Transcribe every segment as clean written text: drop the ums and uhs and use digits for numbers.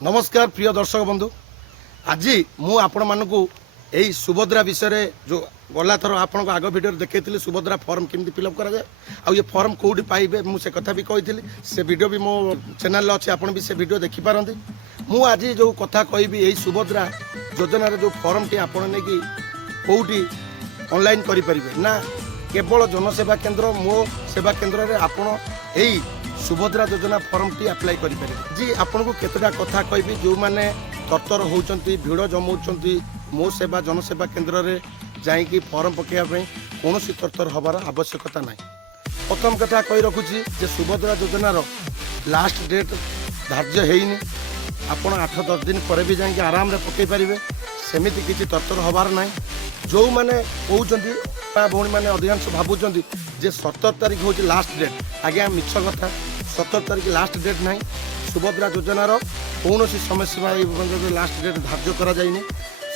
नमस्कार प्रिय दर्शक बंधु आज मु आपण मानकु यही सुभद्रा विषय जो गला थर आपण आग भिडियो देखी सुभद्रा फॉर्म केमती फिलअप करा जाए आ ये फॉर्म कौटी पाइबे मुझे कथा भी कही से वीडियो भी मो चैनल अच्छे आपण भी से वीडियो देखी पारती मु आज जो कथा कहि यही सुभद्रा योजनार जो फॉर्म टी आपण नहीं कौटी ऑनलाइन करि परिबे ना केवल जनसेवा केंद्र मो सेवा केंद्र रे आपण यही सुभद्रा योजना फॉर्म टी अप्लाई करें जी आपन को केतटा कथा कहबी जो मैंने तरतर होती भिड़ जमाऊँच मो सेवा जनसेवा केंद्र में जाकि फॉर्म पकड़ा कौन तरतर हबार आवश्यकता ना। प्रथम कथा कही रखुची जे सुभद्रा योजनार लास्ट डेट धार्य होनी आपण 8-10 दिन पर भी जाकि आराम पकई पारे सेमती किसी तरतर हबार ना। जो मैंने कहते भौणी मैंने अधिकांश भावुं जे 17 तारीख हूँ लास्ट डेट आज्ञा मिछ कथा 17 तारीख लास्ट डेट ना। सुभद्रा योजनार कौन समय सीमा लास्ट डेट धार्य करा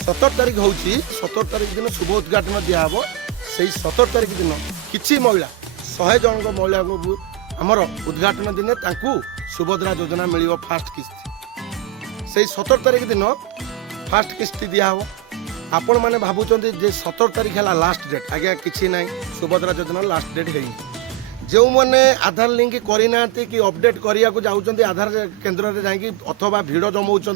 17 तारीख हूँ 17 तारीख दिन शुभ उद्घाटन दिहब से 17 तारीख दिन किसी महिला 100 जन महिला को आमर उद्घाटन दिन सुभद्रा योजना मिल फास्ट किस्ती से 17 तारीख दिन फास्ट किस्ती दिहब आपण मैंने भावुं जे 17 तारीख है लास्ट डेट आज्ञा किसी ना सुभद्रा योजना लास्ट डेट है। जो मैंने आधार लिंक करना कि अपडेट करने को जाऊँच आधार केन्द्र में जाकि अथवा भिड़ जमाऊँच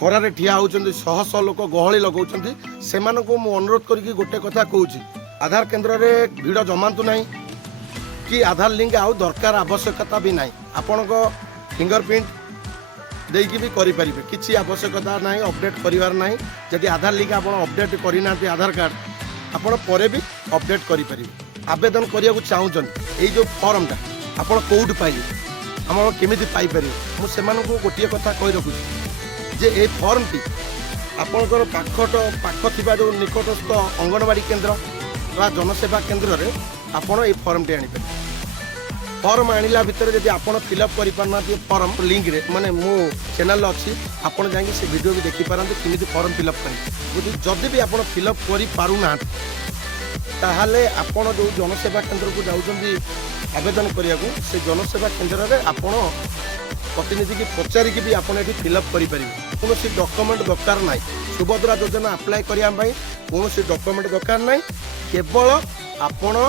खरार ठिया होती शह शह लोक गहली लगाऊँ से अनुरोध करके गोटे कथा कहूँ आधार केन्द्र में भिड़ जमातु ना कि आधार लिंक आउ दरकार आवश्यकता भी ना आपण फिंगरप्रिंट देकी भी करें किसी आवश्यकता ना अपडेट करार ना जदि आधार लिंक आप अपडेट करना आधार कार्ड आपण पर भी अपडेट करें आवेदन करने को चाहूँ ये जो फॉर्मटा आप कौट पाइबे आम केमी पाइपर मुझे गोटे कथा कही रखुच्छी जे ये फॉर्म टी आपणकर पाख थी जो निकटस्थ अंगनवाड़ी केन्द्र बा जनसेवा केन्द्र में आपड़ ये फॉर्म टी आनीपर फॉर्म आणला भितर जब आप फिलअप करना फॉर्म लिंक रे माने मो चैनल अच्छी आपड़ जाकि से वीडियो भी देखी पारते किमी फॉर्म फिलअप करें जदि भी आप फिलअप करूना ताहले आपण जो जनसेवा केन्द्र को जाऊँगी आवेदन करने को से जनसेवा केन्द्र में आपण प्रतिनिधि की पचारिकी भी आपड़ ये फिलअप करें कौन डॉक्यूमेंट दरकार ना सुभद्रा योजना अप्लाई करने कौन डॉक्यूमेंट दरकार ना केवल आपण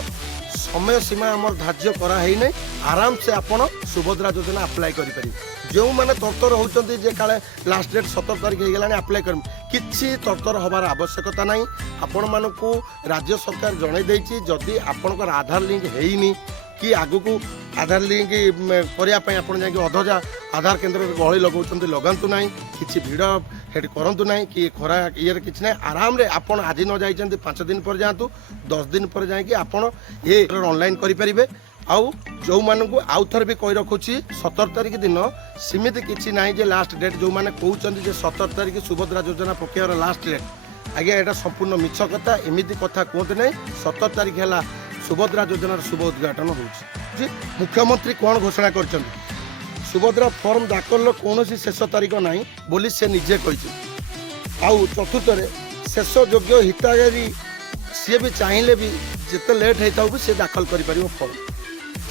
समय सीमा आमर धार्य कराई ना आराम से आपण सुभद्रा योजना अप्लाई करें जो मैंने तरतर होती काले लास्ट डेट 17 तारीख हो गला अप्लाई कर किसी तरतर हबार आवश्यकता ना आपण मानक राज्य सरकार जन जदि आपणकर आधार लिंक होनी कि आग को आधार लिंक करने अधजा आधार केन्द्र में गहली लगाऊँ लगातु ना कि भिड़ हेड करूँ ना कि खरा ये किसी ना आराम रे आपड़ आज न जाइए 5 दिन पर जातु 10 दिन पर जाकि आपड़ ये ऑनलाइन करें आउ जो मानू आउ थर भी कही रखुच्छी 17 तारीख दिन सीमित किसी ना जे लास्ट डेट जो मैंने कहते 17 तारीख सुभद्रा योजना पकेबार लास्ट डेट आज्ञा यहाँ संपूर्ण मिछ कथा एमती कथा कहते ना 17 तारीख है सुभद्रा योजनार शुभ उद्घाटन होजी मुख्यमंत्री कौन घोषणा कर सुभद्रा फॉर्म दाखल कौन शेष तारीख ना बोली से निजे कही आउ चतुर्थ शेष योग्य हिताधारी सी भी चाहिए भी जिते लेट होता भी सी दाखल कर फॉर्म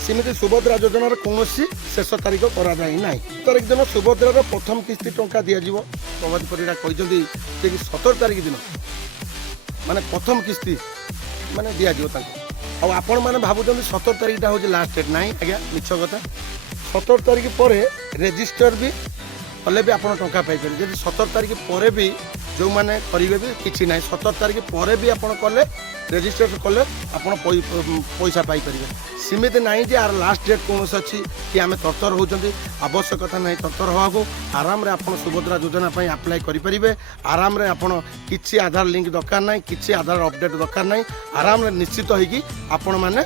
सेमती सुभद्रा योजनार कौन शेष तारीख करा ना तारीख दिन सुभद्रार प्रथम किस्ती टंका दिज्व प्रभात परिड़ा कहते 17 तारीख दिन माने प्रथम किस्ती माने दिज्व आपण मैंने भावुं 17 तारीख हूँ लास्ट डेट ना आज्ञा मिछ कथा 17 तारीख पर रेजिस्टर भी कले भी आप टंका पाइपर जब 17 तारीख पर भी जो मैंने करेंगे भी किसी ना 17 तारीख पर भी आप कले रेजिस्टर कले आप पैसा पाइपर सीमित ना जे आर लास्ट डेट कौन अच्छी कि आम तरतर होती आवश्यकता ना तरतर हवा आराम रे आप सुभद्रा योजना अप्लाई करें आराम रे आप किसी आधार लिंक दरकार ना किसी आधार अपडेट दरकार ना आराम रे निश्चित होगी आपण मैंने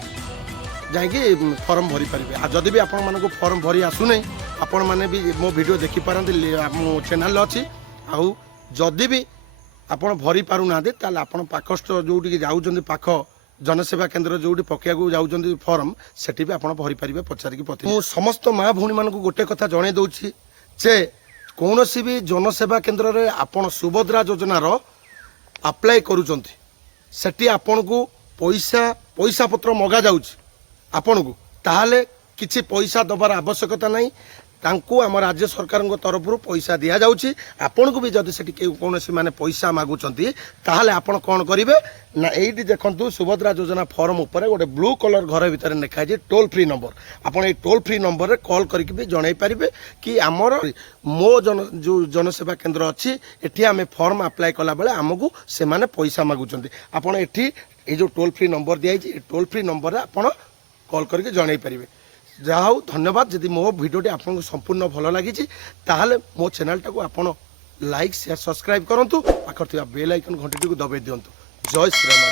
जाकि फॉर्म भरी पारे आ जदि भी आपण मानक फॉर्म भरी आसुना आपण मैंने भी मो वीडियो देखी पारती मो चैनल अच्छी आउ जदि भी आप भरी पारना ताल आप पाखस्थ जो जाऊँ पाख जनसेवा केन्द्र जो पकड़ा जाऊँ फॉर्म से भी आप भरी पारे पचारिकी पत्र समस्त माँ भौणी मानक गोटे कथा जन दूसरी जे कौन भी जनसेवा केन्द्र में आपड़ सुभद्रा योजनार अप्लाई करुँच आपण को पैसा पत्र मगा जाऊँ आपण को ताहले किसी पैसा दबार आवश्यकता नहीं ତାଙ୍କୁ ଆମ ରାଜ୍ୟ ସରକାରଙ୍କ ତରଫରୁ ପଇସା ଦିଆଯାଉଛି। ଆପଣଙ୍କୁ ବି ଯଦି ସେଠି କୌଣସି ମାନେ ପଇସା ମାଗୁଛନ୍ତି ତାହେଲେ ଆପଣ କ'ଣ କରିବେ ନା ଏଇଠି ଦେଖନ୍ତୁ ସୁଭଦ୍ରା ଯୋଜନା ଫର୍ମ ଉପରେ ଗୋଟେ ବ୍ଲୁ କଲର ଘର ଭିତରେ ଲେଖା ହେଇଛି ଟୋଲ୍ ଫ୍ରି ନମ୍ବର। ଆପଣ ଏଇ ଟୋଲ୍ ଫ୍ରି ନମ୍ବରରେ କଲ୍ କରିକି ବି ଜଣାଇ ପାରିବେ କି ଆମର ମୋ ଯେଉଁ ଜନସେବା କେନ୍ଦ୍ର ଅଛି ଏଠି ଆମେ ଫର୍ମ ଆପ୍ଲାଏ କଲାବେଳେ ଆମକୁ ସେମାନେ ପଇସା ମାଗୁଛନ୍ତି। ଆପଣ ଏଠି ଏଇ ଯେଉଁ ଟୋଲ୍ ଫ୍ରି ନମ୍ବର ଦିଆଯାଇଛି ଏ ଟୋଲ୍ ଫ୍ରି ନମ୍ବରରେ ଆପଣ କଲ୍ କରିକି ଜଣାଇ ପାରିବେ। ଯାହା ହଉ ଧନ୍ୟବାଦ। ଯଦି ମୋ ଭିଡ଼ିଓଟି ଆପଣଙ୍କୁ ସମ୍ପୂର୍ଣ୍ଣ ଭଲ ଲାଗିଛି ତାହେଲେ ମୋ ଚ୍ୟାନେଲଟାକୁ ଆପଣ ଲାଇକ୍ ସେୟାର ସବସ୍କ୍ରାଇବ୍ କରନ୍ତୁ। ପାଖରେ ଥିବା ବେଲ୍ ଆଇକନ୍ ଘଣ୍ଟିଟିକୁ ଦବାଇ ଦିଅନ୍ତୁ। ଜୟ ଶ୍ରୀରାମ।